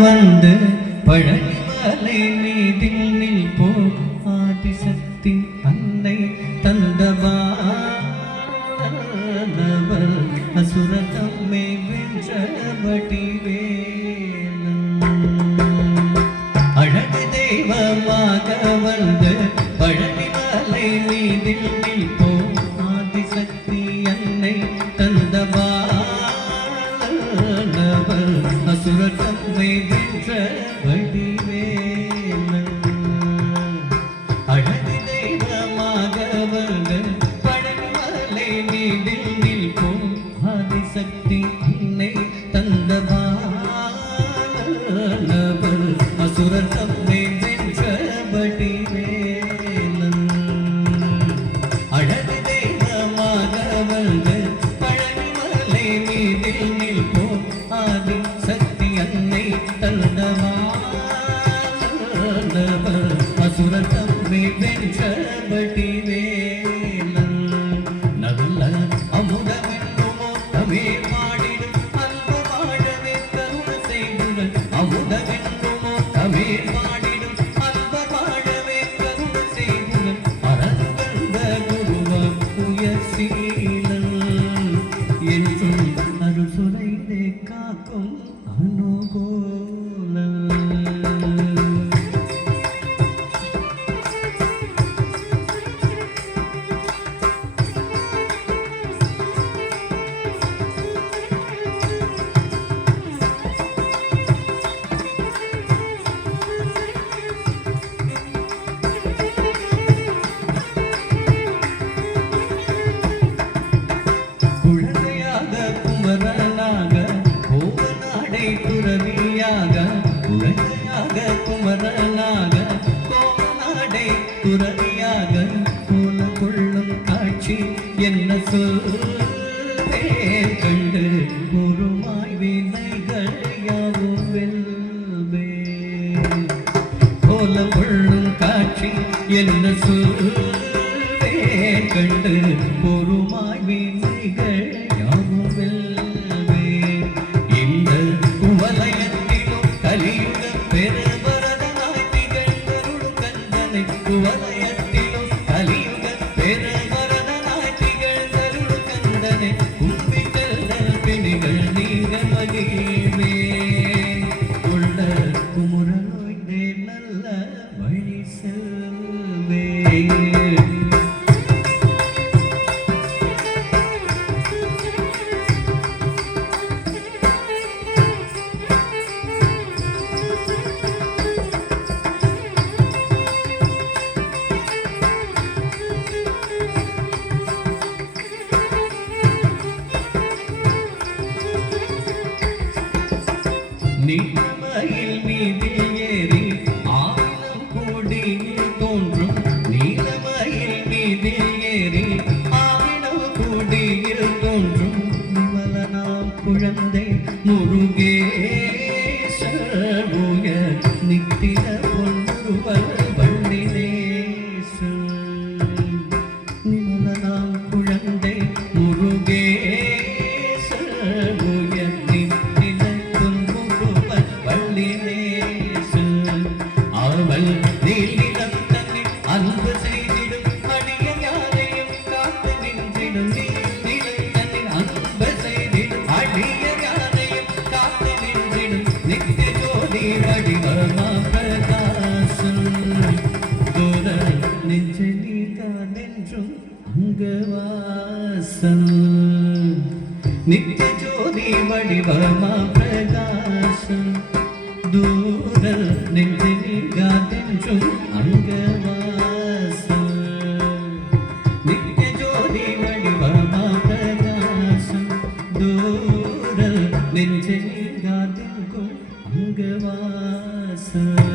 வந்து பழனிமலை மீதில் நிற்போ ஆதிசக்தி அன்னை தந்தபானவர் அசுரதம்மை வென்றபடி அழகு தெய்வமாக வந்து பழனிமலை மீதில் நிற்போ ஆதிசக்தி அன்னை தந்தபானவர் அசுரதம்மை வென்றபடி அழகு தெய்வமாக வந்து பழனிமலை மீதில் நிற்போம் ஆதிசக்தி அன்னை தந்தபானவர் அசுரர் தம்மை வென்றபடி அழகு தெய்வமாக வந்து பழனிமலை மீதில் நிற்போம் ஆதிசக்தி அன்னை தந்தபானவர் அசுரர் தம்மை வென்றபடி நல்ல அமுதமென்னுமோ தமிழ் பாடிடும் அன்பு வாழவே கருண செய்துடன் அமுதமென்னுமோ தமிழ் பாடிடும் அன்பு வாழவே கருண செய்துடன் அரங்கந்த குருவம் உயர்சீலன் என்றும் அருள் சுரைதே காக்கும் அனுகூலன் குழந்தையாக குமரனாக கோவநாடை துறவியாக குழந்தையாக குமரனாக கோவநாடை துறவியாக கோல கொள்ளும் காட்சி என்ன சொல்வேன் கண்டு குருமாய் வினைகள் யாவும் வெல்வே கோல கொள்ளும் காட்சி என்ன சொல்வேன் கண்டு பொறுமாய் வினைகள் யாவும் வெல்வே இந்த குவலயத்திலும் கலியுக பெருவரதனாய் திகழ்ந்தருளும் கந்தனை குவலயத்திலும் கலியுக பெருவரதனாய் திகழ்ந்தருளும் கந்தனை கும்பிட்டல் பிணிகள் நீங்க மகிழ்வே உள்ள குமுறலோய்ந்தே நல்ல வழி செல்வே நீலமயில் மீதில் ஏறி ஆயிரம் கோடியில் தோன்றும் நீலமயில் மீதில் ஏறி ஆயிரம் கோடியில் தோன்றும் விமலனாம் குழந்தை முருகேசூய நித்திர பொன்னுருவல் வள்ளிதேச விமலனாம் குழந்தை முருகேசூய அவள் நீலிடம் தன்னில் அன்பு செய்திடும் அடிய யாரையும் காத்து நின்றிடும் நீலிடம் தன்னில் அன்பு செய்திடும் அடிய யாரையும் காத்து நின்றிடும் நித்திய ஜோதி வடிவமா பிரகாசம் தூர நெஞ்ச நீதான் என்றும் அங்கவாசம் நித்திய ஜோதி வடிவமா பிரகாசம் தூர நெஞ்ச நீகாதென்றும் அங்கவாசம் நித்திய ஜோதி வடிவமா பிரகாசம் தூர நெஞ்ச நீகாதென்றும் அங்கவாசம்